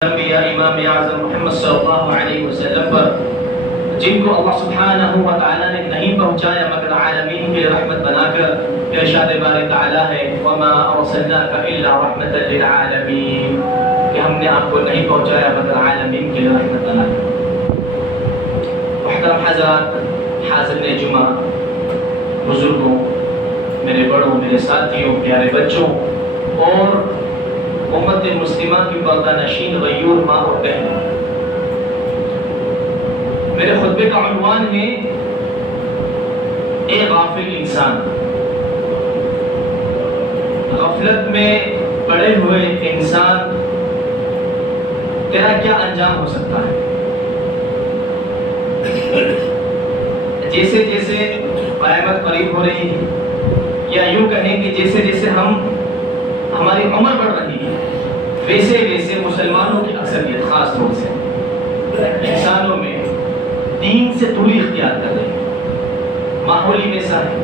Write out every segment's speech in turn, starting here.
انبیاء امام اعظم محمد صلی اللہ علیہ وسلم پر جن کو اللہ سبحانہ و تعالیٰ نے نہیں پہنچایا مگر عالمین کے رحمت بنا کر ارشاد باری تعالیٰ ہے وما ارسلناک الا رحمتا للعالمین کہ ہم نے آپ کو نہیں پہنچایا مگر عالمین کے رحمت بنا کر۔ محترم حضرات، حاضرین جمعہ، بزرگوں، میرے بڑوں، میرے ساتھیوں، پیارے بچوں اور امت مسلمہ کی پردہ نشین غیور ماں اور بہنوں، میرے خطبے کا عنوان ہے اے غافل انسان۔ غفلت میں پڑے ہوئے انسان، تیرا کیا انجام ہو سکتا ہے؟ جیسے جیسے قیامت قریب ہو رہی ہے، یا یوں کہیں کہ جیسے جیسے ہماری عمر بڑھ رہی ہے، ویسے ویسے مسلمانوں کی اکثریت خاص طور سے انسانوں میں دین سے دوری اختیار کر رہے ہیں۔ ماحول ہی ایسا ہے،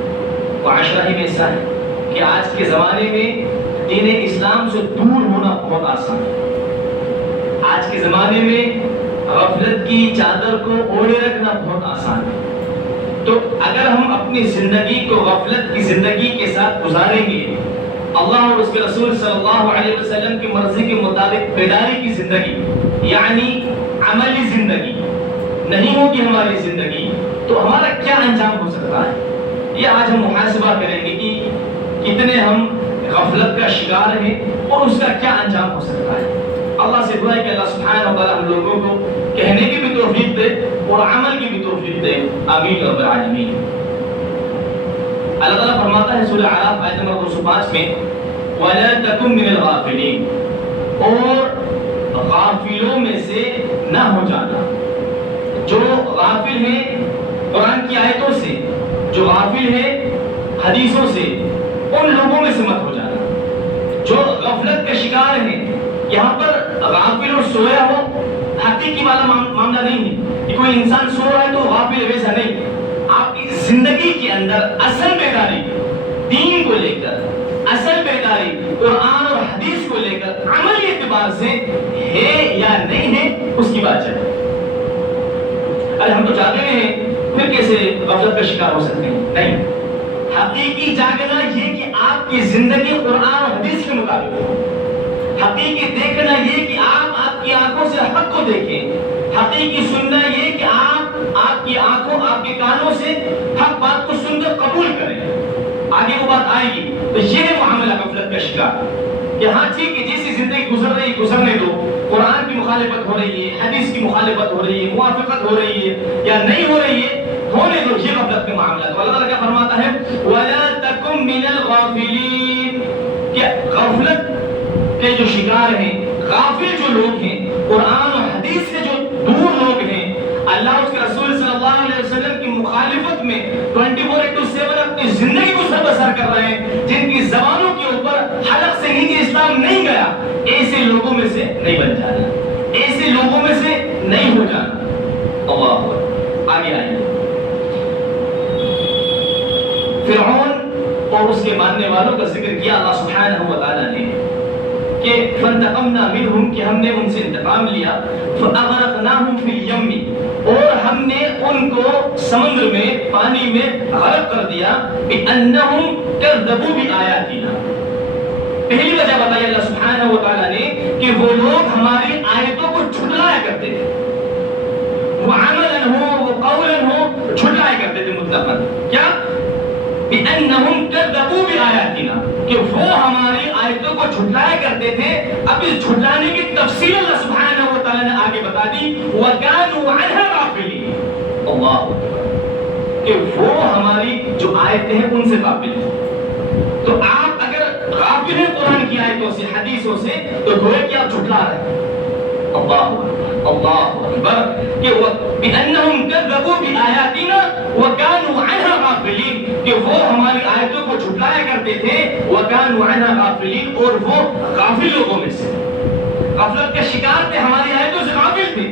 معاشرہ ہی ایسا ہے کہ آج کے زمانے میں دین اسلام سے دور ہونا بہت آسان ہے۔ آج کے زمانے میں غفلت کی چادر کو اوڑھے رکھنا بہت آسان ہے۔ تو اگر ہم اپنی زندگی کو غفلت کی زندگی کے ساتھ گزاریں گے، اللہ اور اس کے رسول صلی اللہ علیہ وسلم کی مرضی کے مطابق بیداری کی زندگی یعنی عملی زندگی نہیں ہوگی ہماری زندگی، تو ہمارا کیا انجام ہو سکتا ہے؟ یہ آج ہم محاسبہ کریں گے کہ کتنے ہم غفلت کا شکار ہیں اور اس کا کیا انجام ہو سکتا ہے۔ اللہ سے دعا ہے کہ اللہ سبحانہ و تعالی ہم لوگوں کو کہنے کی بھی توفیق دے اور عمل کی بھی توفیق دے، آمین رب العالمین۔ اللہ تعالیٰ فرماتا ہے سورہ اعراف آیت نمبر 205 میں وَلَا تَكُن مِّنَ الْغَافِلِينَ، اور غافلوں میں سے نہ ہو جانا۔ جو غافل ہیں قرآن کی آیتوں سے، جو غافل ہیں حدیثوں سے، ان لوگوں میں سے مت ہو جانا۔ جو غفلت کے شکار ہیں، یہاں پر غافل اور سویا ہو حقیقی والا معاملہ نہیں ہے کہ کوئی انسان سو رہا ہے تو غافل ہے، ویسا نہیں۔ آپ کی زندگی کے اندر اصل بیداری دین کو لے کر، اصل بیداری قرآن اور حدیث کو لے کر عملی اعتبار سے ہے یا نہیں ہے، اس کی بات چلے۔ ارے ہم تو جاگے ہیں، پھر کیسے غفلت کا شکار ہو سکتے ہیں؟ نہیں، حقیقی جاگنا یہ کہ آپ کی زندگی قرآن اور حدیث کے مطابق ہو۔ حقیقی دیکھنا یہ کہ آپ کی آنکھوں سے حق کو دیکھیں۔ حقیقی سننا یہ کہ آپ کی آنکھوں، آپ کے کانوں سے حق بات کو سن کر قبول کریں۔ آگے وہ بات آئے گی، تو یہ ہے معاملہ غفلت کا شکار۔ یہاں ٹھیک ہے جیسی زندگی گزر رہی گزرنے دو، قرآن کی مخالفت ہو رہی ہے، حدیث کی مخالفت ہو رہی ہے، موافقت ہو رہی ہے یا نہیں ہو رہی ہے، ہونے دو، یہ غفلت کے معاملہ۔ تو اللہ تعالیٰ کیا فرماتا ہے وَلَا تَكُن مِّنَ الْغَافِلِينَ، کہ غفلت کے جو شکار ہیں، غافل جو لوگ ہیں، قرآن اور حدیث سے جو دور لوگ ہیں، اللہ اس کے رسول صلی اللہ علیہ وسلم کی مخالفت میں 24/7 اپنی زندگی کو سر بسر کر رہے ہیں، جن کی زبانوں کے اوپر حلق سے نیچے اسلام نہیں گیا، ایسے لوگوں میں سے نہیں بن جانا، ایسے لوگوں میں سے نہیں ہو جانا۔ اللہ اکبر۔ آگے آئیے، فرعون اور اس کے ماننے والوں کا ذکر کیا اللہ سبحانہ و تعالیٰ نے کہ فَانْتَقَمْنَا مِنْهُمْ، کہ ہم نے ان سے انتقام لیا، فَأَغْرَقْنَاهُمْ فِي الْيَمِّ، اور ہم نے ان کو سمندر میں، پانی میں غرق کر دیا، بِأَنَّهُمْ كَذَّبُوا بِآيَاتِنَا۔ پہلی وجہ بتائی اللہ سبحانہ و تعالیٰ نے کہ وہ لوگ ہماری آیتوں کو جھٹلایا کرتے تھے، وہ عملاً ہو وہ قولاً ہو جھٹلایا کرتے تھے مطلقاً۔ کیا؟ بِأَنَّهُمْ كَذَّبُوا بِآيَاتِنَا، کہ وہ ہماری آیتوں کو جھٹلایا کرتے تھے۔ اب اس جھٹلانے کی تفصیل اللہ سبحانہ و تعالیٰ نے آگے بتا دی، وَكَانُوا عَنْهَا غَافِلِينَ، اللہ اکبر، کہ وہ ہماری جو آیتیں ہیں ان سے غافل ہیں۔ تو آپ اگر غافل ہیں قرآن کی آیتوں سے، حدیثوں سے، تو گویا کہ آپ جھٹلا رہے ہیں۔ اللہ اکبر، کہ بِأَنَّهُمْ كَذَّبُوا بِآيَاتِنَا وَكَانُوا عَنْهَا غَافِلِينَ، کہ وہ ہماری آیتوں کو جھٹلایا کرتے تھے، وَكَانُوا عَنْهَا غَافِلِينَ، اور وہ غافل لوگوں میں سے، غفلت کے شکار تھے، ہماری آیتوں سے غافل تھے۔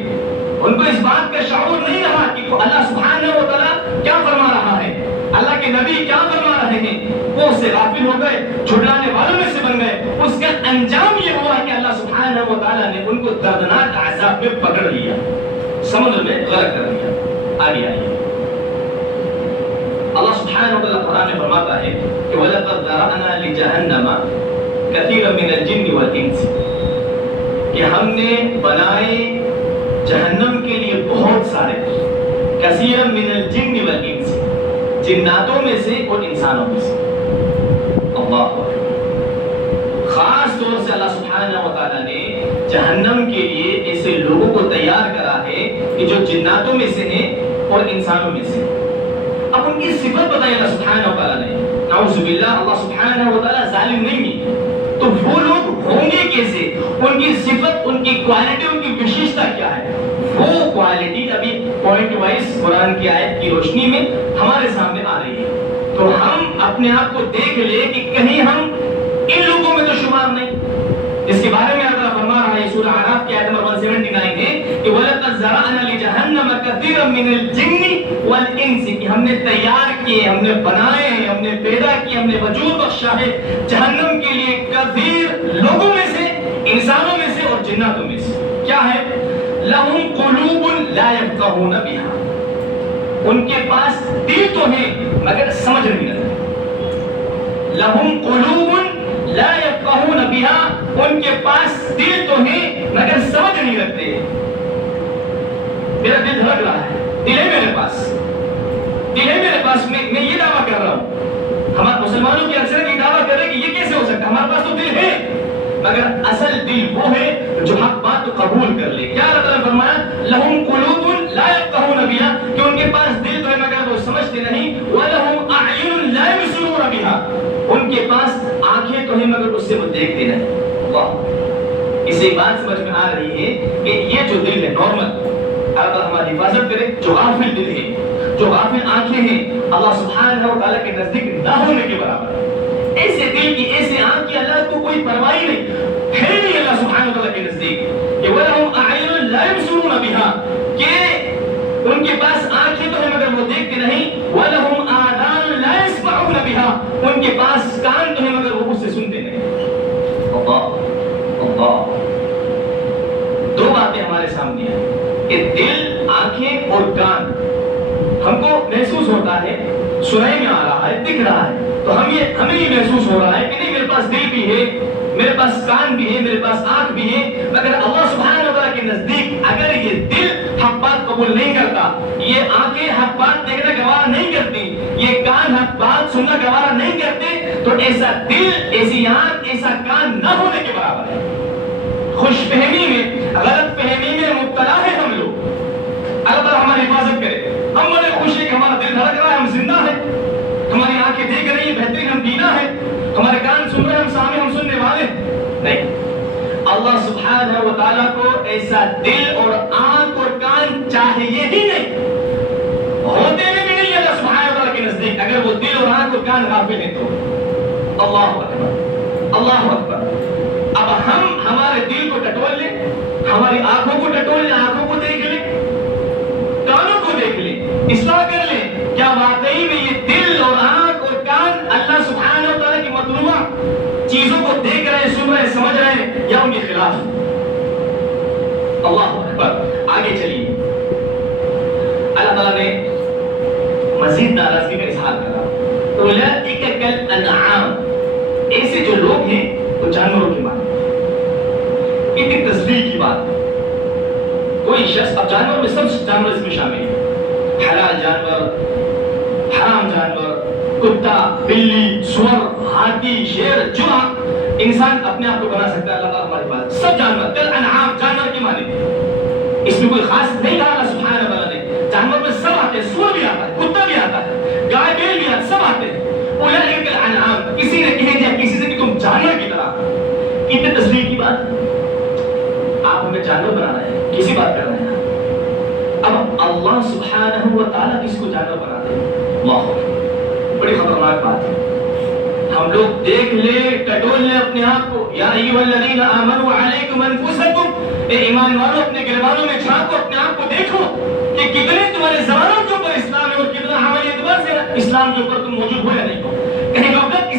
ان کو اس بات کا شعور نہیں رہا کہ اللہ سبحانہ و تعالیٰ کیا فرما رہا ہے، اللہ کے نبی کیا فرما رہے ہیں، وہ سے غافل ہو گئے, جھٹلانے والوں میں سے بن گئے. اس کا انجام یہ ہوا کہ اللہ سبحانہ و تعالیٰ نے ان کو دردناک عذاب میں پکڑ لیا, سمندر میں غرق کر دیا. آگے آئیے, اللہ سبحانہ و تعالیٰ قرآن میں فرماتا ہے کہ وَلَقَدْ ذَرَأْنَا لِجَهَنَّمَ كَثِيرًا مِنَ الْجِنِّ وَالْإِنسِ, کہ ہم نے بنائے جہنم کے لیے بہت سارے, کثیرًا من الجن والانس, جناتوں میں سے اور انسانوں میں سے. اللہ خاص طور سے اللہ سبحانہ و تعالیٰ نے جہنم کے لیے ایسے لوگوں کو تیار کرا ہے کہ جو جناتوں میں سے ہیں اور انسانوں میں سے. اب ان کی صفت بتائی اللہ سبحانہ و تعالیٰ نے. نعوذ باللہ, اللہ سبحانہ و تعالیٰ ظالم نہیں ہے, تو وہ لوگ ہوں گے کیسے, ان کی صفت, ان کی کوالٹی, ان کی وشیشتا کیا ہے, وہ کوالٹی ابھی پوائنٹ وائز قرآن کی آیت کی روشنی میں ہمارے سامنے آ رہی ہے. تو ہم اپنے آپ کو دیکھ لیں کہ کہیں ہم ان لوگوں میں تو شمار نہیں. اس کے بارے میں اللہ فرما رہا ہے سورہ اعراف کی آیت نمبر 179 ہے کہ وَلَقَدْ ذَرَأْنَا لِجَهَنَّمَ كَثِيرًا مِنَ الْجِنِّ وَالْإِنسِ, کہ ہم نے تیار کیے, ہم نے بنائے ہیں, ہم نے پیدا کیے, ہم نے وجود بخشا ہے جہنم کے لیے کثیر لوگوں میں سے, انسانوں میں سے اور جناتوں میں سے. کیا ہے؟ لَهُمْ قُلُوبٌ لَا يَفْقَهُونَ بِهَا, ان کے پاس دل تو ہیں مگر سمجھ نہیں رہتے. لَهُمْ قُلُوبٌ لا يفقهون بها, ان کے پاس دل تو ہیں مگر سمجھ نہیں رکھتے. میرا دل دھڑک رہا ہے, دل ہے میرے پاس, دل ہے میرے پاس, میں یہ دعویٰ کر رہا ہوں. ہمارے مسلمانوں کی اکثر یہ دعویٰ کر رہے ہیں کہ یہ کیسے ہو سکتا ہے, ہمارے پاس تو دل ہے, مگر اصل دل وہ ہے جو حق بات کو قبول کر لے. کیا اللہ تعالیٰ نے فرمایا لَهُمْ قُلُوبٌ لَا يَفْقَهُونَ بِهَا, کہ ان کے پاس دل تو ہے مگر وہ سمجھتے نہیں. وَلَهُمْ أَعْيُنٌ لَا يُبْصِرُونَ بِهَا, ان کے پاس آنکھیں تو ہیں مگر اس سے وہ دیکھتے نہیں. اللہ, اس سے بات سمجھ میں آ رہی ہے کہ یہ جو دل ہے نارمل, اللہ تعالیٰ ہماری حفاظت کرے. جو غافل دل ہے, جو غافل آنکھیں ہیں, اللہ سبحانہ و تعالیٰ کے نزدیک نہ ہونے کے برابر ہے. ایسے دل کی, ایسے آنکھ کی اللہ کو کوئی پرواہ نہیں ہے, نہیں اللہ سبحانہ و تعالیٰ کے نزدیک. کہ وَلَهُمْ أَعْيُنٌ لَا يُبْصِرُونَ بِهَا, کہ ان کے پاس آنکھیں تو ہیں مگر وہ دیکھتے نہیں. وَلَهُمْ آذَانٌ لَا يَسْمَعُونَ بِهَا, ان کے پاس کان تو ہیں مگر وہ اس سے سنتے نہیں. اللہ اللہ, دو باتیں ہمارے سامنے ہیں کہ دل, آنکھیں اور کان. ہم کو محسوس ہوتا ہے, سنائی میں آ رہا ہے, دکھ رہا ہے, تو ہمیں یہ محسوس ہو رہا ہے کہ نہیں میرے پاس دل بھی ہے, میرے پاس کان بھی ہے, میرے پاس آنکھ بھی ہے. مگر اللہ سبحانہ و تعالیٰ کے نزدیک اگر یہ دل حق بات قبول نہیں کرتا, یہ آنکھیں حق بات دیکھنا گوارا نہیں کرتی, یہ کان حق بات سننا گوارا نہیں کرتے, تو ایسا دل, ایسی آنکھ, ایسا کان نہ ہونے کے برابر ہے. خوش فہمی میں, غلط فہمی میں مبتلا ہے ہم لوگ. اللہ تعالیٰ ہماری حفاظت کرے. ہم بڑے خوش ہیں کہ ہمارا دل دھڑک رہا ہے, ہم زندہ ہیں, ہماری آنکھیں دیکھ رہی ہیں, بہترین ہم بینا ہے, ہمارے کان سن رہے ہیں, ہم سامنے, ہم سننے والے. نہیں, اللہ سبحانہ و تعالیٰ کو ایسا دل اور آنکھ اور کان چاہیے ہی نہیں, ہوتے بھی نہیں اللہ سبحانہ و تعالیٰ کے نزدیک اگر وہ دل اور آنکھ اور کان غافل ہیں تو. اللہ اکبر, اللہ اکبر. اب ہم ہمارے دل کو ٹٹول لیں, ہماری آنکھوں کو ٹٹول لیں, آنکھوں کو دیکھ لیں, کانوں کو دیکھ لیں, اصلاح کر لیں. کیا واقعی میں یہ دل اور آنکھ اور کان اللہ سبحانہ و تعالیٰ کی مطلوبہ چیزوں کو دیکھ رہے ہیں, سن رہے ہیں, سمجھ رہے ہیں, یا ان کے خلاف؟ اللہ اکبر. آگے چلیے, اللہ تعالیٰ نے مزید ناراضگی کا اظہار کرا. اولئک کالانعام, ایسے جو لوگ ہیں وہ جانوروں کی مانند. کتنی تصدیق کی بات ہے. کوئی شخص, اب جانور میں سب جانور اس میں شامل ہیں, حلال جانور, حرام جانور, کتا, بلی, سور, ہاتھی, شیر, چوہا. انسان اپنے آپ کو بنا سکتا ہے, اللہ تعالیٰ ہمارے پاس سب جانور, کالانعام, جانور کی مانند. اس میں کوئی خاص نہیں کہا اللہ سبحانہ تعالیٰ نے. جانور میں سب آتے ہیں, سور بھی آتا ہے, کتا بھی آتا ہے, گائے بیل بھی آتا ہے, سب آتے ہیں. اولئک کالانعام, کسی نے کہہ دیا کسی سے کہ تم جانور کی طرح. کتنی تصدیق کی بات. آپ ہمیں جانور بنا رہے ہیں, کسی بات کر رہے ہیں. اب اللہ سبحانہ و تعالیٰ کس کو جانور بنا دے, اللہ, بڑی خطرناک بات ہے. ہم لوگ دیکھ لیں, ٹٹول لیں اپنے آپ کو. یا ایھا الذین آمنوا علیکم انفسکم, اے ایمان والوں اپنے گریبانوں میں جھانکو, اپنے آپ کو دیکھو کہ کتنے تمہارے زبانوں کے اوپر اسلام ہے اور کتنا عملی اعتبار سے اسلام کے اوپر تم موجود ہو یا نہیں ہو. کہیں غفلت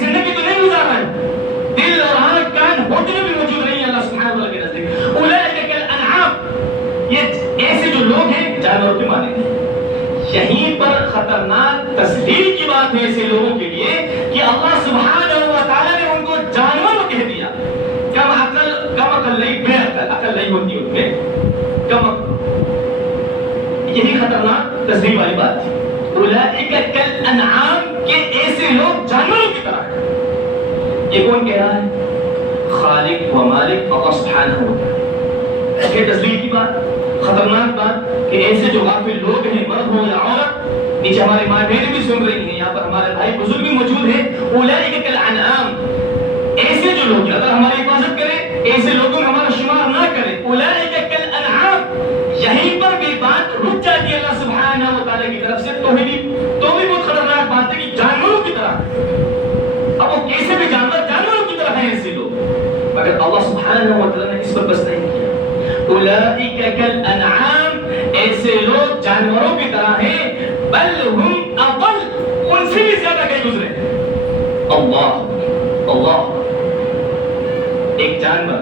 خطرناک تسلیل کی بات ہے ایسے لوگوں کے لیے کہ اللہ سبحانہ و تعالیٰ نے ان کو جانور کہہ دیا. کم عقل نہیں، بے عقل نہیں ہوتی ان میں، کم عقل. یہی خطرناک تسلیل والی بات تھی. اولئک کالانعام، کہ ایسے لوگ جانوروں کی طرح ہیں. یہ کون کہہ رہا ہے؟ خالق و مالک اللہ سبحانہ و تعالیٰ. یہ تسلیل کی بات، خطرناک بات کہ ایسے جو غافل لوگ ہیں، مرد ہو یا عورت، نیچے ہماری ماں بہنیں بھی سن رہی ہیں، یہاں پر ہمارے بھائی بزرگ بھی موجود ہیں. اولئک کالانعام، ایسے جو لوگ اگر ہماری حفاظت کریں، ایسے لوگوں میں ہمارا شمار نہ کریں. اولئک کالانعام، یہیں پر بھی بات رک جاتی ہے اللہ سبحانہ و تعالیٰ کی طرف سے. تو بھی بہت خطرناک بات ہے کہ جانوروں کی طرح. اب وہ کیسے بھی جانوروں کی طرح ہیں ایسے لوگ، مگر اللہ سبحانہ و تعالیٰ نے اس پر بس نہیں کیا. اولئک کالانعام، ایسے لوگ جانوروں کی طرح ہیں. بل ہم اضل، ان سے بھی زیادہ کہیں گزرے. اللہ، ایک جانور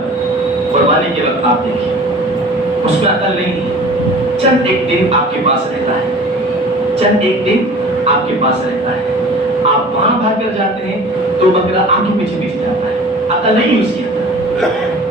قربانی کے وقت آپ دیکھیں، اس میں عقل نہیں ہے. چند ایک دن آپ کے پاس رہتا ہے، چند ایک دن آپ کے پاس رہتا ہے. آپ وہاں بھاگ کر جاتے ہیں تو بکرا آپ کے پیچھے پیچھے جاتا ہے. عقل نہیں اس کی،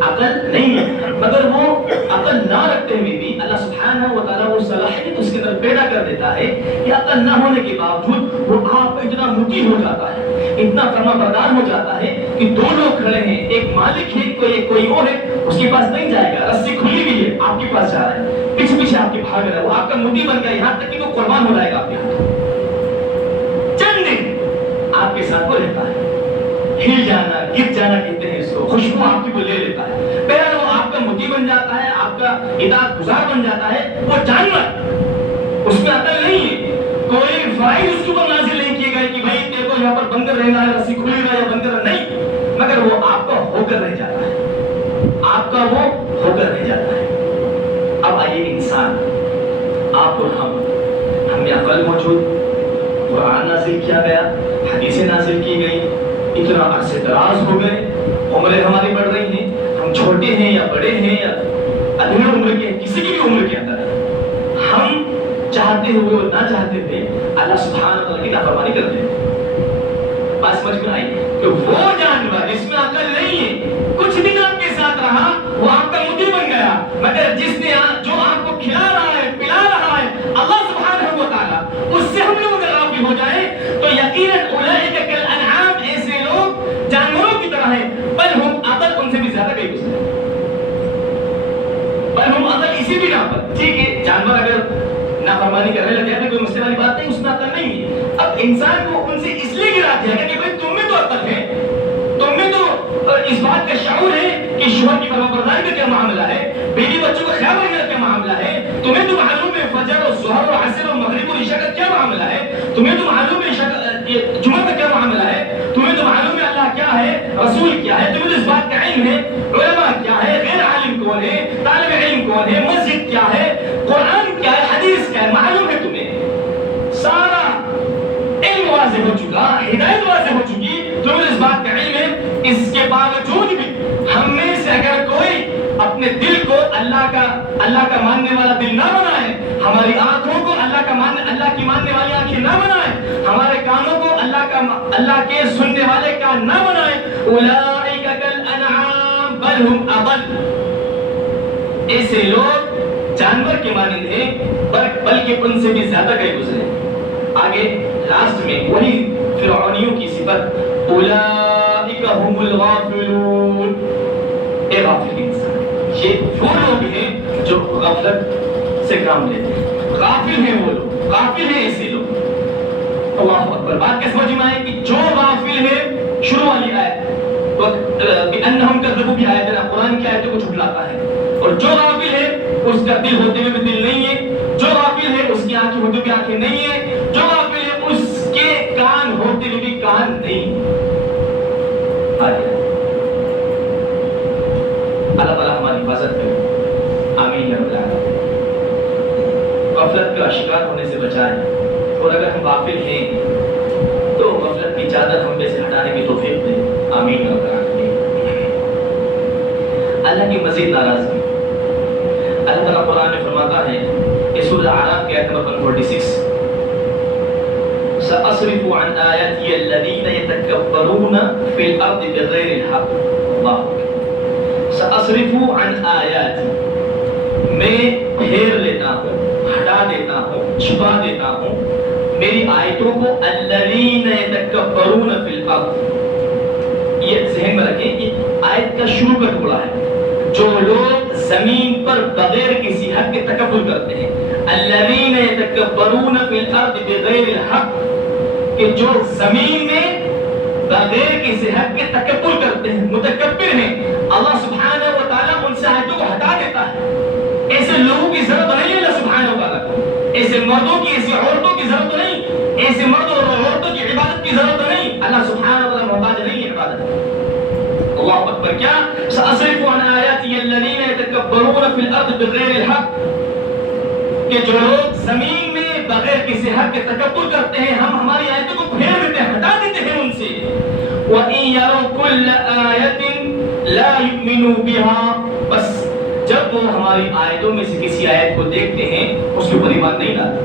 عقل نہیں ہے. مگر وہ عقل نہ رکھتے ہوئے بھی اللہ سبحانہ و تعالیٰ وہ صلاحیت اس کے اندر پیدا کر دیتا ہے کہ عقل نہ ہونے کے باوجود وہ آپ کو اتنا مطیع ہو جاتا ہے، اتنا فرما بردار ہو جاتا ہے کہ دو لوگ کھڑے ہیں، ایک مالک ہے، کوئی اور ہے، اس کے پاس نہیں جائے گا، رسی کھلی ہوئی ہے، آپ کے پاس جا رہا ہے، پیچھے پیچھے آپ کے بھاگ رہا ہے. وہ آپ کا مطیع بن گیا، یہاں تک کہ وہ قربان ہو جائے گا آپ کے ہاتھوں. چند دن آپ کے ساتھ وہ رہتا ہے، ہل جانا، گر جانا کہتے ہیں اس کو، خوشبو آپ کی وہ لے لیتا ہے. پہلے وہ آپ کا مطیع بن جاتا ہے، آپ کا اطاعت گزار بن جاتا ہے. وہ جانور، اس میں عقل نہیں ہے، کوئی فرائض اس کے اوپر نازل نہیں کیے گئے کہ بھائی تیرے کو یہاں پر بند کر رہنا ہے، رسی کھلی رہا یا بند کر رہنا نہیں. مگر وہ آپ کا ہو کر رہ جاتا ہے، آپ کا وہ ہو کر رہ جاتا ہے. اب آئیے انسان، آپ اور ہم میں عقل موجود، قرآن نازل کیا گیا، حدیثیں نازل کی گئی، اتنا عرصے دراز ہو گئے، عمریں ہماری بڑھ رہی ہیں، ہم چھوٹے ہیں یا بڑے ہیں یا ادنی عمر کے، کسی کی بھی عمر کے اندر ہم چاہتے ہوئے اور نہ چاہتے ہوئے اللہ سبحانہ وتعالیٰ کی نافرمانی کرتے ہیں. بات سمجھ میں آئی کہ وہ جانور جس میں عقل نہیں ہے، کچھ دن آپ کے ساتھ رہا، وہ آپ کا مطیع بن گیا. مگر جس نے جو آپ کو کھلا رہا ہے، پلا رہا ہے اللہ سبحانہ و تعالیٰ، اس سے ہم لوگ اگر غافل ہو جائیں تو یقیناً اولئک کالانعام، ایسے لوگ جانوروں کی طرح ہیں. بل ہم اضل، ان سے بھی زیادہ کہیں گزرے. بل ہم اضل، اسی بھی نام پر. ٹھیک ہے، جانور اگر نافرمانی کرنے لگے ہیں کوئی مسئلہ والی بات نہیں، اس میں عقل نہیں ہے. اب انسان کو ان سے اس لیے گرا دیا گیا کہ بھائی تم میں تو عقل ہے، تم میں تو اس بات کا شعور ہے کہ شوہر کی فرما برداری کا کیا معاملہ ہے، بیوی بچوں کا خیال رکھنے کا کیا معاملہ ہے. تمہیں تو معلوم ہے فجر اور ظہر اور عصر اور مغرب اور عشاء کا کیا معاملہ ہے. تمہیں تو معلوم ہے جمعہ کا کیا معاملہ ہے. تمہیں تو معلوم ہے اللہ کیا ہے، رسول کیا ہے. تمہیں تو اس بات کا علم ہے، علماء کیا ہے، غیر عالم کون ہے، طالب علم کون ہے، مسجد کیا ہے، قرآن کیا ہے، حدیث کیا ہے، معلوم ہے تمہیں. سارا علم واضح ہو چکا، ہدایت واضح ہو چکی، تمہیں اس بات کا علم ہے. اس کے باوجود بھی ہم میں سے اگر کوئی اپنے دل کو اللہ کا ماننے والا دل نہ بنائے، ہماری آنکھوں کو اللہ کی ماننے والی آنکھیں نہ بنائے، ہمارے کانوں کو اللہ کے سننے والے کان نہ بنائے، اولئک کالانعام بل ہم اضل، ایسے لوگ جانور کے مانند ہیں بلکہ ان سے بھی زیادہ کہیں گزرے. آگے لاسٹ میں وہی فرعونیوں کی صفت، اولئک هم الغافلون، اے غافل انسان. یہ وہ لوگ ہیں جو غفلت سے کام لیتے ہیں، غافل ہیں وہ لوگ، غافل ہیں ایسے لوگ. اللہ اکبر. بات کیا سمجھ میں آئے کہ جو غافل ہے، شروع والی آیت بِأَنَّهُمْ كَذَّبُوا بِآيَاتِنَا، قرآن کی آیتوں کو جھٹلاتا ہے. اور جو غافل ہے اس کا دل ہوتے ہوئے بھی دل نہیں ہے، جو غافل ہے اس کی آنکھیں ہوتے ہوئے آنکھیں نہیں ہے، جو غافل ہے اس کے کان ہوتے ہوئے بھی کان نہیں. اللہ تعالیٰ ہماری حفاظت کرے، آمین یا رب العالمین. غفلت کا شکار ہونے سے بچائیں، اور اگر ہم غافل ہیں تو غفلت کی چادر ہم پہ سے ہٹانے کی توفیق دیں، آمین یا رب العالمین. اللہ کی مزید ناراضگی، اللہ تعالیٰ قرآن میں فرماتا ہے کہ سورہ اعراف کی آیت نمبر 146، سأصرف عن آياتي الذين يتكبرون في الأرض بغير الحق. اللہ سأصرف عن آياتي، میں پھیر لیتا ہوں، ہٹا دیتا ہوں، چھپا دیتا ہوں میری آیتوں کو. الذین یتکبرون فی الارض، یہ ذہن میں رکھیں، یہ آیت کا شروع کا ٹکڑا ہے. جو لوگ زمین پر بغیر کسی حق کے تکبر کرتے ہیں. الذین یتکبرون فی الارض بغیر الحق، کہ جو زمین میں بغیر کسی حق کے تکبر کرتے ہیں، متکبر ہیں. اللہ سبحانہ و تعالیٰ ان سے آیتوں کو ہٹا دیتا ہے. ایسے لوگوں کی ضرورت نہیں ہے اللہ سبحانہ و تعالیٰ کو. ایسے مردوں کی، ایسی عورتوں کی ضرورت نہیں. ایسے مردوں اور عورتوں کی عبادت کی ضرورت نہیں. اللہ سبحانہ و تعالیٰ محتاج نہیں ہے عبادت. اللہ اکبر. کیا سأصرف عن آیاتی الذین یتکبرون فی الارض بغیر الحق، کہ جو لوگ زمین میں بغیر کسی حق کے تکبر کرتے ہیں، ہم ہماری آیتوں کو پھیر دیتے ہیں، ہٹا دیتے ہیں ان سے. وَإِن يَرَوْا كُلَّ آيَةٍ لَا يُؤْمِنُوا بِهَا، بس جب وہ ہماری آیتوں میں سے کسی آیت کو دیکھتے ہیں اس کے اوپر ایمان نہیں لاتے.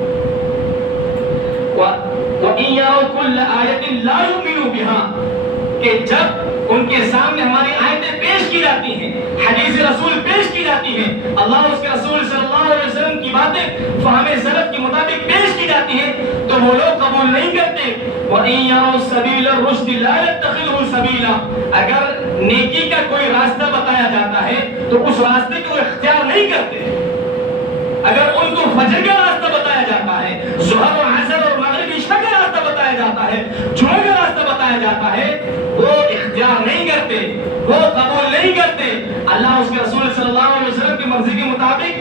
وَإِن يَرَوْا كُلَّ آيَةٍ لَا يُؤْمِنُوا بِهَا، کہ جب ان کے سامنے ہماری آیتیں پیش کی جاتی ہیں، حدیث رسول پیش کی جاتی ہیں، اللہ اس کے رسول صلی اللہ علیہ وسلم کی باتیں فہم سلف کے مطابق پیش کی جاتی ہیں، تو وہ لوگ قبول نہیں کرتے. وَإِن يَرَوْا سَبِيلَ الرُّشْدِ لَا يَتَّخِذْهُ سَبِيلًا، اگر نیکی کا کوئی راستہ بتایا جاتا ہے تو اس راستے کو اختیار نہیں کرتے. اگر ان کو فجر کا راستہ بتایا جاتا ہے، ظہر اور عصر اور مغرب عشاء کا راستہ بتایا جاتا ہے، جمعہ کا راستہ بتایا جاتا ہے، وہ اختیار نہیں کرتے، وہ قبول نہیں کرتے. اللہ اس کے رسول صلی اللہ علیہ وسلم کی مرضی کے مطابق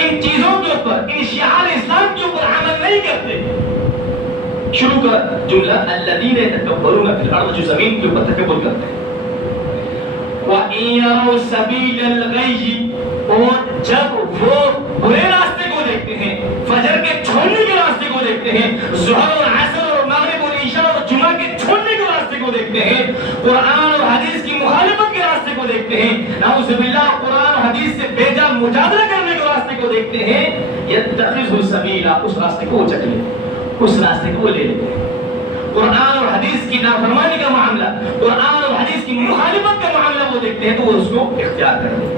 ان چیزوں کے اوپر، ان شعار اسلام کے اوپر عمل نہیں کرتے. شروع کا جملہ الذین یتکبرون فی الارض، جو زمین کے اوپر تکبر کرتے ہیں. وَإِن يَرَوْا سَبِيلَ الْغَيِّ، اور جب وہ برے راستے کو دیکھتے ہیں، فجر کے چھوڑنے کے راستے کو دیکھتے ہیں، ظہر اور عصر اور مغرب اور عشاء اور جمعہ کے چھوڑنے کے راستے کو دیکھتے ہیں، قرآن اور حدیث کی مخالفت کے راستے کو دیکھتے ہیں، نعوذ باللہ قرآن اور حدیث سے بیجا مجادلہ کرنے کے راستے کو دیکھتے ہیں، یتخذہ سبیلا، اس راستے کو وہ چک لیتے ہیں، اس راستے کو وہ لے لیتے ہیں. قرآن اور حدیث کی نافرمانی کا معاملہ، قرآن اور حدیث کی مخالفت کا معاملہ وہ دیکھتے ہیں تو وہ اس کو اختیار کرتے ہیں.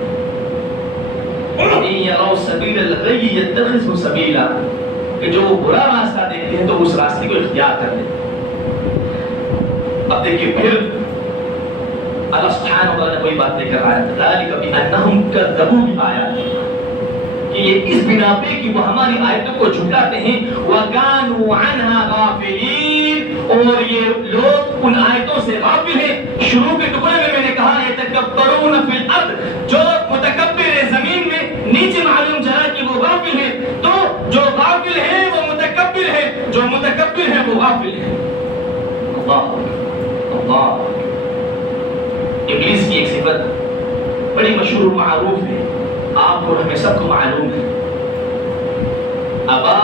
إِن يَرَوْا سَبِيلَ الْغَيِّ يَتَّخِذْهُ سَبِيلًا، کہ جو وہ برا راستہ دیکھتے ہیں تو اس راستے کو اختیار کر لیتے ہیں. اب دیکھیے پھر اللہ سبحانہ وتعالی نے کوئی بات لے کر آیا، ذَلِكَ بِأَنَّهُمْ كَذَّبُوا بِآيَاتِنَا، کہ یہ اس بنا پہ کہ وہ ہماری آیتوں کو جھٹلاتے ہیں. وَكَانُوا عَنْهَا غَافِلِينَ، اور یہ لوگ ان آیتوں سے غافل ہیں. شروع کے ٹکڑے میں نے کہا یتکبرون فی الارض، جو متکبر ہے زمین میں، نیچے معلوم چلا کہ وہ غافل ہیں. تو جو غافل ہیں وہ متکبر ہے، جو متکبر ہے وہ غافل ہے. اللہ اللہ. ابلیس کی ایک صفت بڑی مشہور معروف ہے، آپ اور ہمیں سب کو معلوم ہے. ابا،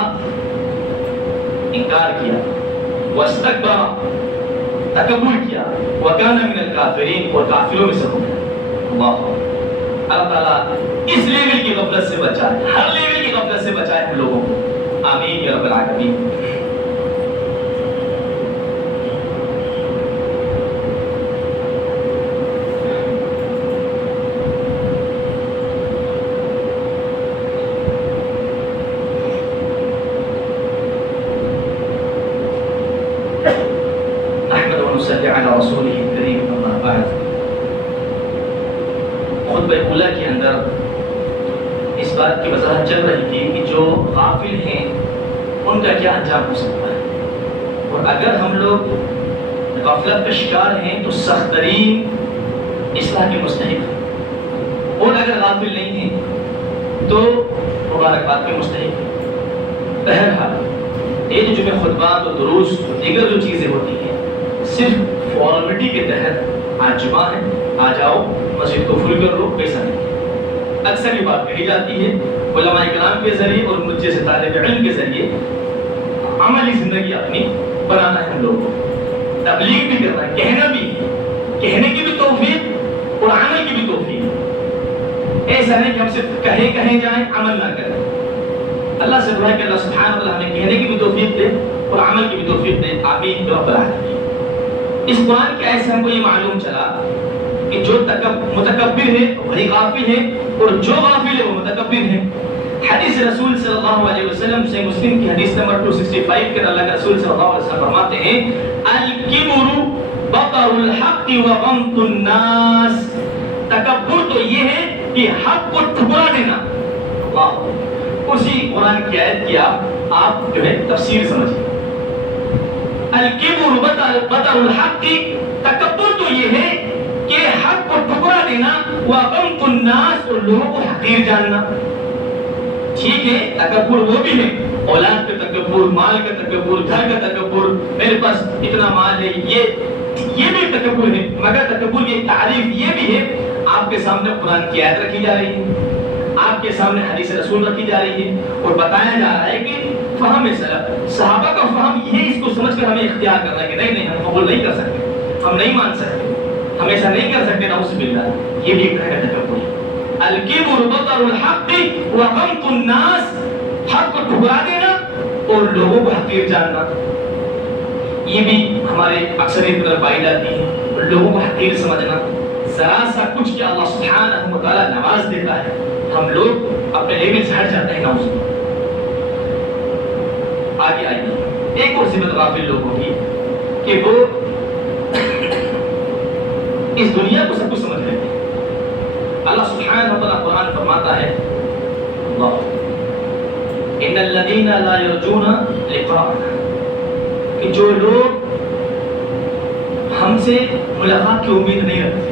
انکار کیا، واستکبر، تکبر کیا، وکان من الکافرین، اور کافروں میں سے ہو گیا. اللہ تعالیٰ اس لیول کی غفلت سے بچائے، ہر لیول کی غفلت سے بچائے ہم لوگوں کو. آمین یا رب العالمین. خطبہ اولیٰ کے اندر اس بات کی وضاحت چل رہی تھی کہ جو غافل ہیں ان کا کیا انجام ہو سکتا ہے، اور اگر ہم لوگ غفلت کا شکار ہیں تو سخت ترین اصلاح کے مستحق ہیں، اور اگر غافل نہیں ہیں تو مبارکباد کے مستحق ہیں. بہرحال یہ جو جمعہ خطبات و دروس دیگر جو چیزیں ہوتی ہیں صرف فارمیلٹی کے تحت، آج جمعہ ہے آ جاؤ مسجد کو فل کر لو، پیسہ نہیں. اکثر یہ بات کہی جاتی ہے علماء کرام کے ذریعے اور مجھ جیسے طالب علم کے ذریعے عملی زندگی اپنی بنانا ہے ہم لوگوں کو. تبلیغ بھی کرنا ہے، کہنا بھی ہے، کہنے کی بھی توفیق اور عمل کی بھی توفیق. ایسا نہیں کہ ہم صرف کہیں جائیں عمل نہ کریں. اللہ سے دعا ہے کہ اللہ سبحانہ وتعالی ہمیں کہنے کی بھی توفیق دے اور عمل کی بھی توفیق دے، آمین رب العالمین۔ اس قرآن کے آیت سے ہم کو یہ معلوم چلا کہ جو متکبر ہے وہی غافل ہے، اور جو غافل ہے وہ متکبر ہے۔ حدیث رسول صلی اللہ علیہ وسلم سے مسلم کی حدیث نمبر 265 کے اللہ کے رسول صلی اللہ علیہ وسلم فرماتے ہیں الکبر بطر الحق وغمط الناس، تکبر تو یہ ہے کہ حق کو ٹھکرا دینا۔ اللہ، اسی قرآن کی آیت کی آپ جو ہے تفسیر سمجھیں۔ الکبر بطر الحق، تکبر تو یہ ہے کہ حق کو ٹھکرا دینا، وغمط الناس، اور لوگوں کو حقیر جاننا۔ ٹھیک ہے، تکبر وہ بھی ہے، اولاد کا تکبر، مال کا تکبر، گھر کا تکبر، میرے پاس اتنا مال ہے، یہ بھی تکبر ہے، مگر تکبر کی تعریف یہ بھی ہے آپ کے سامنے قرآن کی آیت رکھی جا رہی ہے، آپ کے سامنے حدیث رسول رکھی جا رہی ہے، اور بتایا جا رہا ہے کہ فہم سلف، صحابہ کا فہم یہ، اس کو سمجھ کر ہمیں اختیار کرنا ہے کہ نہیں ہم قبول نہیں کر سکتے، ہم نہیں مان سکتے، ہم ایسا نہیں کر سکتے، نعوذ باللہ، یہ بھی ایک طرح کا تکبر ہے۔ الکبر بطر الحق وغمط الناس، حق کو ٹھکرا دینا اور لوگوں کو حقیر جاننا، یہ بھی ہمارے اکثریت پر پائی جاتی ہے۔ لوگوں کو حقیر سمجھنا، ذرا سا کچھ کہ اللہ سبحانہ و تعالیٰ نواز دیتا ہے، ہم لوگ اپنے لیول سے ہٹ جاتے ہیں، نعوذ باللہ۔ آگے آئیے، ایک اور صفت غافل لوگوں کی کہ وہ اس دنیا کو سب کچھ سمجھ لیتے ہیں۔ اللہ سبحانہ و تعالیٰ قرآن فرماتا ہے اللہ ان الذین لا یرجون لقاءنا، کہ جو لوگ ہم سے ملاقات کی امید نہیں رکھتے۔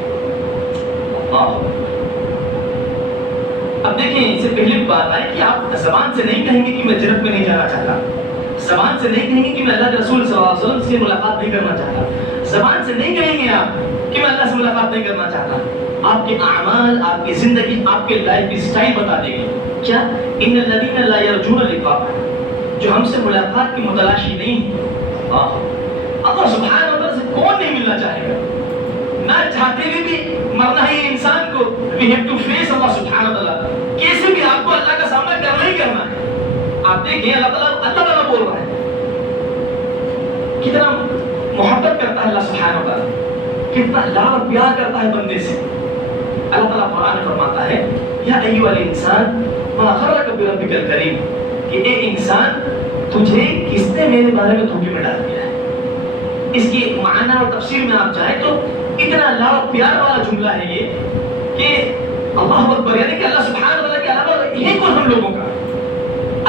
اللہ، اب دیکھیں، اس سے پہلے بات آئی کہ آپ زبان سے نہیں کہیں گے کہ میں جنت میں نہیں جانا چاہتا، زبان سے نہیں کہیں گے کہ میں اللہ کے رسول صلی اللہ علیہ وسلم سے ملاقات نہیں کرنا چاہتا، زبان سے نہیں کہیں گے آپ کہ میں اللہ سے ملاقات نہیں کرنا چاہتا۔ آپ کے اعمال، آپ کی زندگی، آپ کے لائف کی سٹائل بتا دے گی کیا ان الذین لا یرجون لقاءنا، جو ہم سے ملاقات کی متلاشی نہیں ہے۔ اللہ سبحانہ وتعالیٰ سے کون نہیں ملنا چاہے گا؟ نہ چاہتے ہوئے بھی مرنا ہے انسان کو، we have to face اللہ سبحانہ وتعالیٰ، کیسے بھی آپ کو اللہ کا سامنا کرنا ہی کرنا ہے۔ آپ دیکھیں اللہ تعالیٰ بول رہا ہے، کتنا محبت کرتا ہے اللہ سبحانہ وتعالیٰ، کتنا لاڈ پیار کرتا ہے بندے سے۔ اللہ تعالیٰ قرآن فرماتا ہے یا ایھا الانسان ما غرک بربک الکریم، کہ اے انسان تجھے کس نے میرے بارے میں دھوکے میں ڈال دیا ہے۔ اس کی معنی اور تفسیر میں آپ جائیں تو اتنا لاڈ پیار والا جملہ ہے یہ کہ اللہ اکبر، یعنی کہ اللہ سبحانہ وتعالیٰ کے علاوہ یہ کون ہم لوگوں کا؟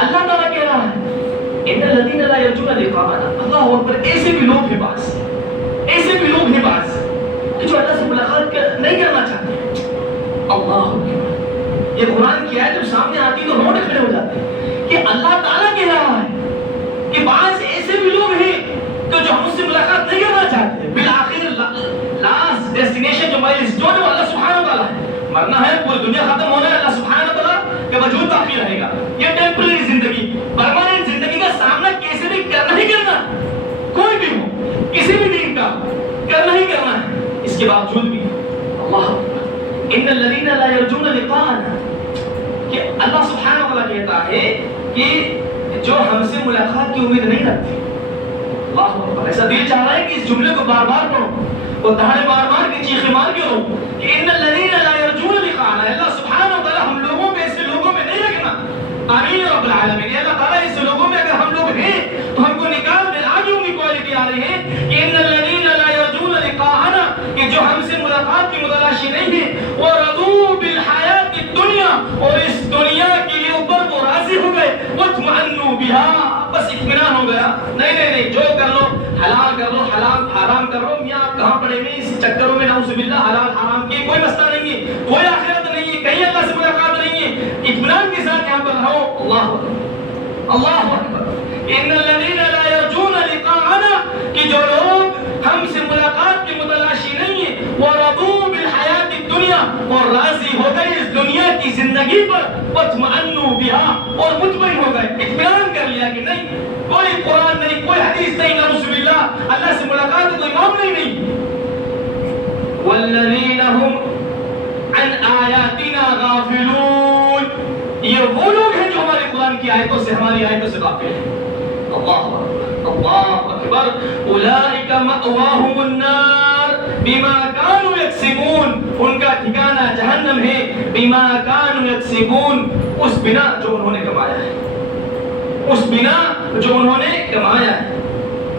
اللہ تعالیٰ کہہ رہا ہے ان الذین لا یرجون لقاءنا، اللہ اکبر، ایسے بھی لوگ ہیں بعض، ایسے بھی لوگ ہیں بعض کہ جو اللہ سے ملاقات نہیں کرنا چاہتے۔ اللہ اکبر، یہ قرآن کی آیت جب سامنے آتی ہے تو روڈ کھڑے ہو جاتے ہیں کہ اللہ تعالیٰ کہہ رہا ہے کہ بعض ایسے بھی لوگ ہیں کہ جو ہم سے ملاقات نہیں کرنا چاہتے، بالآخر لاسٹ ڈیسٹینیشن جو مائلسٹون ہے اللہ سبحانہ وتعالیٰ ہے، مرنا ہے، پوری دنیا ختم ہونا ہے، اللہ سبحانہ وتعالیٰ کا وجود باقی رہے گا۔ یہ ٹیمپرری زندگی، پرماننٹ زندگی کا سامنا کیسے بھی کرنا ہی کرنا ہے، کوئی بھی ہو، کسی بھی دین کا کرنا ہی کرنا ہے۔ اس کے باوجود بھی اللہ ان الذین لا یرجون لقاءنا، کہ اللہ سبحانہ وتعالیٰ کہتا ہے کہ جو ہم سے ملاقات کی امید نہیں رکھتے۔ اللہ اکبر، ایسا دل چاہ رہا ہے کہ اس جملے کو بار بار پڑھو اور دہاڑے بار بار کی چیخیں مار کے ہو کہ ان الذین لا یرجون لقاءنا، اللہ سبحانہ وتعالیٰ ہم لوگوں میں ایسے لوگوں میں نہیں رکھنا۔ آمین رب العالمین۔ اللہ تعالیٰ ایسے لوگوں میں اگر ہم لوگ ہیں تو ہم کو نکال دے، آگے ان کی کوالٹی آ رہی ہے کہ ان الذین لا یرجون لقاءنا، کہ جو ہم سے ملاقات کی متلاشی نہیں ہے، ورضوا بالحیات الدنیا، اور اس دنیا کے لیے اوپر وہ راضی ہو گئے، واطمئنوا بها، بس اطمینان ہو گیا، نہیں جو کر لو، حلال کر لو، حرام کر لو، میاں آپ کہاں پڑے ہوئے اس چکروں میں، نعوذ باللہ، حلال حرام کی کوئی مسئلہ نہیں ہے، کوئی آخرت نہیں ہے، کہیں اللہ سے ملاقات نہیں ہے، اطمینان کے ساتھ یہاں پر رہو۔ اللہ اکبر، ان الذین لا یرجون لقاءنا، کہ جو لوگ ہم سے ملاقات کی متلاشی نہیں ہے، ورضوا بالحیات الدنیا، اور راضی ہو گئے اس دنیا کی زندگی پر، واطمئنوا بها، اور مطمئن ہو گئے، اطمینان کر لیا کہ نہیں کوئی قرآن نہیں، کوئی حدیث نہیں، نعوذ باللہ، اللہ سے ملاقات کا کوئی معاملہ ہی نہیں۔ والذین هم عن آیاتنا غافلون، یہ وہ لوگ ہیں جو ہمارے قرآن کی آیتوں سے، ہماری آیتوں سے غافل ہیں۔ اللہ اکبر، اللہ اکبر اولئک مأواہم النار بما کانوا یکسبون، ان کا ٹھکانہ جہنم ہے بما کانوا یکسبون، اس بنا جو انہوں نے کمایا ہے، اس بنا جو انہوں نے کمایا ہے۔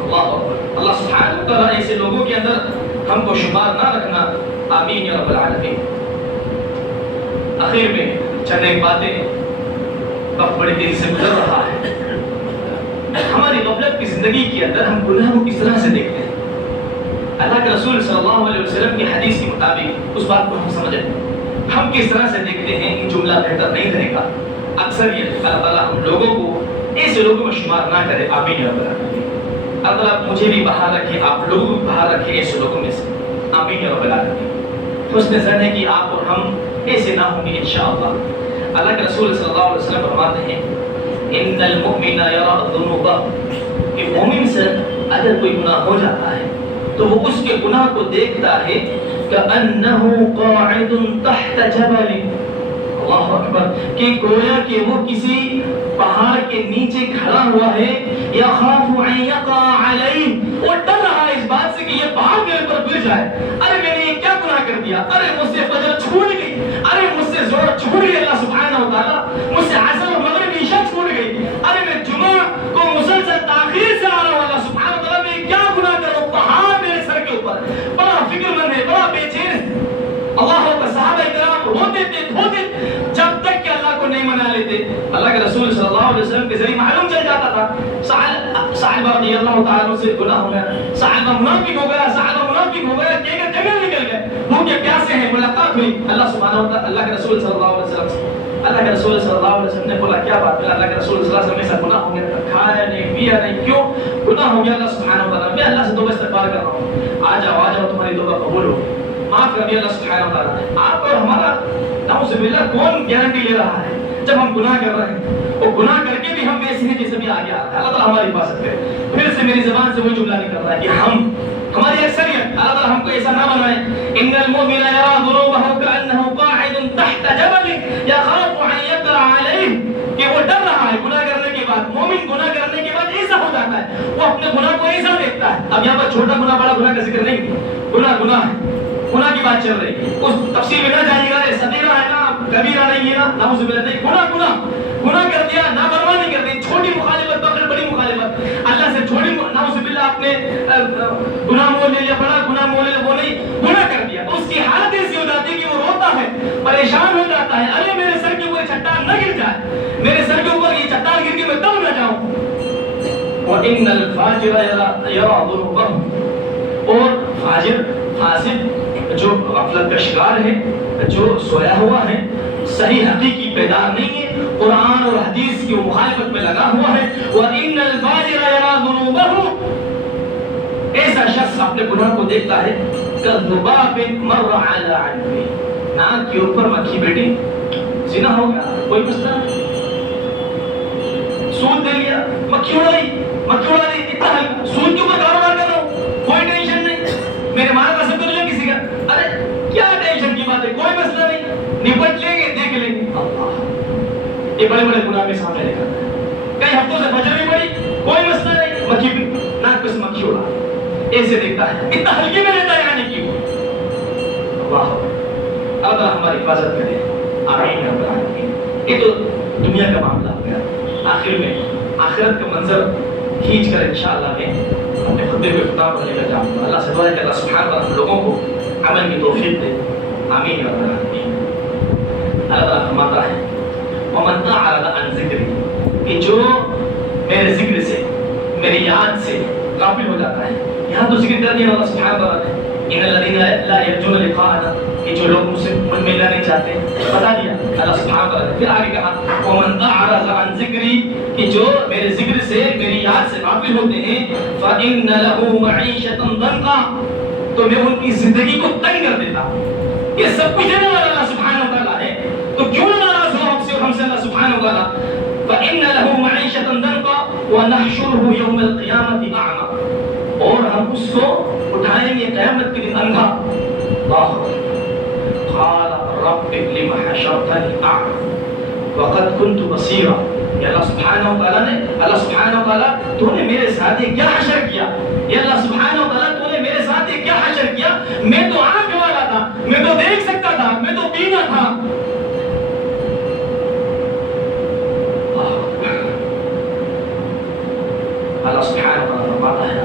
اللہ اکبر، اللہ سبحانہ وتعالی ایسے لوگوں کے اندر ہم کو شمار نہ رکھنا، آمین یا رب العالمین۔ آخر میں چند ایک باتیں، وقت بڑی تیزی سے گزر رہا ہے، ہماری غفلت کی زندگی کے اندر ہم گناہ کو کس طرح سے دیکھتے ہیں۔ اللہ کے رسول صلی اللہ علیہ وسلم کی حدیث کے مطابق اس بات کو ہم سمجھیں، ہم کس طرح سے دیکھتے ہیں کہ جملہ بہتر نہیں رہے گا۔ اکثر یہ اللہ تعالیٰ ہم لوگوں کو ایسے لوگوں میں شمار نہ کرے، آمین یا رب العالمین۔ اللہ تعالیٰ مجھے بھی باہر رکھے، آپ لوگوں کو بھی باہر رکھے ایسے لوگوں میں سے، آمین یا رب العالمین۔ حسن ظن ہے کہ آپ اور ہم ایسے نہ ہوں گے انشاءاللہ۔ اللہ کے رسول صلی اللہ علیہ وسلم فرماتے ہیں ان المؤمن یرى الذنوب، کہ مومن سے اگر کوئی گناہ ہو جاتا ہے تو وہ اس کے گناہ کو دیکھتا ہے كأنه قاعد تحت جبل، اللہ اکبر، کہ گویا کہ وہ کسی پہاڑ کے نیچے کھڑا ہوا ہے، یخاف ان یقع علیہ، وہ ڈر رہا ہے اس بات سے کہ یہ پہاڑ میرے پر گر جائے، ارے میں نے یہ کیا گناہ کر دیا، ارے مجھ سے فجر چھوٹ گئی، ارے مجھ سے زور چھوٹ گئی اللہ سبحانہ وتعالی، مجھ سے عصر اور مغرب عشاء چھوٹ گئی، ارے میں جمعہ کو مسلسل تاخیر سے آ رہا ہوں، اللہ سبحانہ وتعالی میں کیا گناہ کروں، پہاڑ میرے سر کے اوپر، بڑا فکر مند ہے، بڑا بے چین ہے۔ اللہ کا صحابہ کرام روتے تھے دھوتے جب تک کہ اللہ کو نہیں منا لیتے۔ اللہ کے رسول صلی اللہ علیہ وسلم کے ذریعے معلوم چل جاتا تھا صحابہ رضی اللہ تعالیٰ عنہ سے گناہ ہو گیا، صحابہ منافق ہو گیا، صحابہ منافق ہو گیا، کہہ کر جنگل نکل گئے، بھوکے پیاسے ہیں، ملاقات ہوئی اللہ سبحانہ وتعالی اللہ کے رسول صلی اللہ علیہ وسلم سے۔ اللہ کے رسول صلی اللہ علیہ وسلم نے بولا کیا بات ہے؟ اللہ کے رسول صلی اللہ علیہ وسلم سے گناہ ہو گیا، کھایا نہیں پیا نہیں، کیوں گناہ ہو گیا؟ اللہ سبحانہ وتعالی، میں اللہ سے توبہ استغفار کر رہا ہوں، آ جاؤ تمہاری توبہ قبول ہو، معاف کر دیا اللہ سبحانہ وتعالی۔ آپ اور ہمارا نعوذ باللہ کون گارنٹی لے رہا ہے جب ہم گناہ کر رہے ہیں؟ وہ گناہ کر کے بھی ہم ویسے ہیں جیسے بھی آگے آتا ہے۔ اللہ تعالیٰ ہماری حفاظت کرے۔ پھر سے میری زبان سے وہی جملہ نکل رہا ہے کہ ہماری اکثریت، اللہ تعالیٰ ہم کو ایسا نہ بنائے، ان المؤمن یرى ذنوبه كأنه قاعد تحت جبل يخاف ان يقع عليه، کہ وہ ڈر رہا ہے گناہ کرنے کے بعد۔ مومن گناہ کرنے کے بعد ایسا ہو جاتا ہے، وہ اپنے گناہ کو ایسا دیکھتا ہے۔ اب یہاں پر چھوٹا گناہ بڑا گناہ کا ذکر نہیں، گناہ ہے، گناہ کی بات چل رہی ہے، اس تفصیل میں نہ جائیے گا، صغیرہ ہے نا کبیرہ نہیں ہے نا، نعوذ باللہ نہیں، گناہ کر دیا، نافرمانی کر دی، چھوٹی مخالفت بغیر بڑی مخالفت، اللہ سے چھوٹی نعوذ باللہ آپ نے گناہ مول لے لیا، بڑا گناہ مول لے، وہ نہیں، گناہ کر دیا تو اس کی حالت ایسی ہو جاتی ہے کہ وہ روتا ہے، پریشان ہو جاتا ہے، ارے میرے سر کے اوپر چٹان نہ گر جائے، میرے سر کے اوپر یہ چٹان گر کے میں دم نہ جاؤں۔ وَإِنَّ الْفَاجِرَ يَرَى ذُنُوبَهُ، اور فاجر فاسد جو غفلت کا شکار ہے، جو سویا ہوا ہے، صحیح حقیقی بیدار نہیں ہے، قرآن اور حدیث کی مخالفت میں لگا ہوا ہے، وَإِنَّ الْفَاجِرَ يَرَى ذُنُوبَهُ، ایسا شخص اپنے گناہ کو دیکھتا ہے كَذُّبَابٍ مَرَّ عَلَىٰ عَنْفِهِ، ناک کے اوپر مکھی بیٹھی، زنا ہو گیا کوئی مسئلہ نہیں، سود دے لیا، مکھی اڑا دی، اتنا سود کے اوپر کاروبار کر رہا ہوں، کوئی ٹینشن نہیں، میرے ماں کا سب تو کسی کا، ارے کیا ٹینشن کی بات ہے، کوئی مسئلہ نہیں، نپٹ لیں گے، دیکھ لیں گے۔ اللہ، یہ بڑے گناہ میں سامنے لے کر کئی ہفتوں سے فجر بھی پڑی، کوئی مسئلہ نہیں، مکھی بھی ناک سے مکھی اڑا، ایسے دیکھتا ہے، اتنا ہلکے میں لیتا ہے یعنی کیوں؟ اللہ تعالیٰ ہماری حفاظت کرے، آمین یا رب العالمین۔ یہ تو دنیا کا معاملہ ہو گیا، آخر میں آخرت کا منظر کھینچ کر انشاءاللہ میں اپنے خطبے کو اختتام کرنے کا چاہوں گا۔ اللہ سے دعا ہے کہ اللہ سبحانہ وتعالی ہم لوگوں کو عمل کی توفیق دے، آمین یا رب العالمین۔ اللہ تعالیٰ فرماتا ہے وَمَنْ أَعْرَضَ عَنْ ذِكْرِي، کہ جو میرے ذکر سے، میری یاد سے غافل ہو جاتا ہے، یہاں تو ذکر کر دیا اللہ سبحانہ وتعالی نے، ان الذین لا یرجون لقاءنا، کہ جو لوگ مجھ سے ملنا نہیں چاہتے، بتا دیا اللہ سبحانہ وتعالی نے۔ پھر آگے کہا وَمَنْ أَعْرَضَ عَنْ ذِكْرِي، کہ جو میرے ذکر سے، میری یاد سے غافل ہوتے ہیں، فَإِنَّ لَهُ مَعِيشَةً ضَنْكًا، تو میں ان کی زندگی کو تنگ کر دیتا ہوں۔ یہ سب کچھ دینے والا اللہ سبحانہ وتعالی ہے، تو کیوں ناراض ہو ہم سے اور ہم سے اللہ سبحانہ وتعالی؟ فَإِنَّ لَهُ مَعِيشَةً ضَنْكًا وَنَحْشُرُهُ يَوْمَ الْقِيَامَةِ أَعْمَى، اور ہم اس کو اٹھائیں گے قیامت کے دن اندھا۔ اللہ قال رب لم حشرتنی اعمى، وقد كنت بصيرا. یا اللہ سبحانہ و تعالیٰ تو نے میرے ساتھ کیا حشر کیا. یا اللہ سبحانہ و تعالیٰ تو نے میرے ساتھ کیا حشر کیا. میں تو آنکھ والا تھا, میں تو دیکھ سکتا تھا, میں تو بینا تھا. اللہ سبحانہ و تعالیٰ فرماتا ہے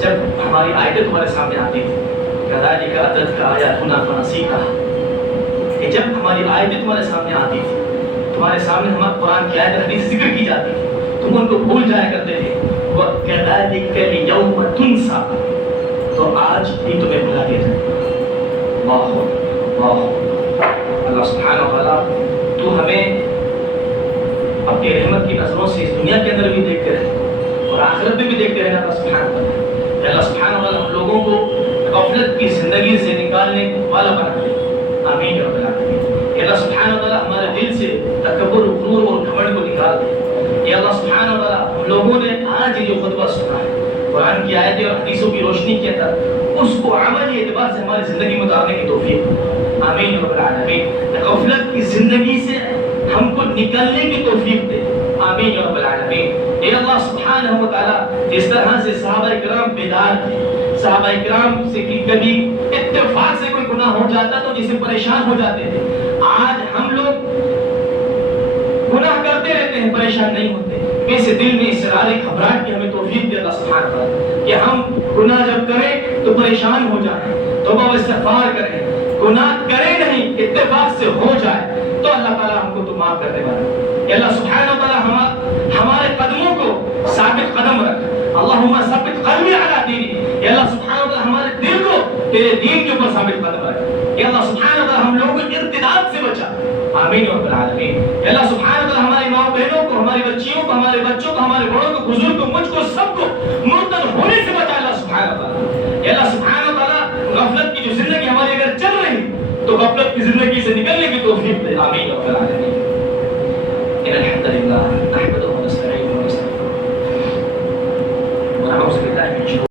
جب ہماری آیتیں تمہارے سامنے آتی تھی کذالک اتتک آیاتنا فنسیتها, کہ جب ہماری آیتیں تمہارے سامنے آتی تھی, تمہارے سامنے ہمارا قرآن کی آیت حدیث ذکر کی جاتی تھی, تم ان کو بھول جایا کرتے تھے. وَكَذَلِكَ الْيَوْمَ تُنْسَى, تو آج بھی تمہیں بھلا دیا جائے. اللہ سبحانہ و تعالیٰ تو ہمیں اپنی رحمت کی نظروں سے اس دنیا کے اندر بھی دیکھتے رہے اور آخرت میں بھی دیکھتے رہنا. اللہ سبحانہ و تعالیٰ ہم لوگوں کو غفلت کی زندگی سے نکالنے والا بنا دے. آمین یا رب العالمین. اللہ سبحانہ و تعالیٰ ہمارے دل سے تکبر, غرور اور گھمنڈ کو نکال دے. یا اللہ سبحانہ و تعالیٰ ہم لوگوں نے آج یہ خطبہ سنا ہے قرآن کی آیتیں اور حدیثوں کی روشنی کے اندر, اس کو عملی اعتبار سے ہماری زندگی میں اتارنے کی توفیق. آمین یا رب العالمین. غفلت کی زندگی سے ہم کو نکلنے کی توفیق دے. آمین یا رب العالمین. اے اللہ سبحانہ و تعالیٰ جس طرح سے صحابہ کرام بیدار تھے, صحابہ کرام سے کبھی اتفاق سے کوئی گناہ ہو جاتا تو جسے پریشان ہو جاتے تھے, آج ہم لوگ گناہ کرتے رہتے ہیں, پریشان نہیں ہوتے. ایسے دل میں اصرار گھبراہٹ کی ہمیں توفیق دے اللہ سبحانہ و تعالیٰ کہ ہم گناہ جب کریں تو پریشان ہو جائیں, توبہ و استغفار کریں, گناہ کریں نہیں اتفاق سے ہو جائے تو اللہ تعالیٰ ہم کو تو معاف کرنے والا ہے. اللہ سبحانہ و تعالیٰ ہمارے قدموں کو ثابت قدم رکھ. اللہم ثبت قلبی علی دینی. یا اللہ سبحانہ و تعالیٰ ہمارے دل کو تیرے دین کے اوپر ثابت قدم رکھ. یا اللہ سبحانہ و تعالیٰ ہم لوگوں کو ارتداد سے بچا. آمین یا رب العالمین. یا اللہ سبحانہ و تعالیٰ ہماری ماں بہنوں کو, ہماری بچیوں کو, ہمارے بچوں کو, ہمارے بڑوں کو, بزرگ کو, مجھ کو, سب کو مرتد ہونے سے بچا اللہ سبحانہ و تعالیٰ. یا اللہ سبحانہ و تعالیٰ غفلت کی جو زندگی ہماری اگر چل رہی تو غفلت کی زندگی سے نکلنے کی توفیق دے. آمین یا رب العالمین. ان الحمد للہ نحمده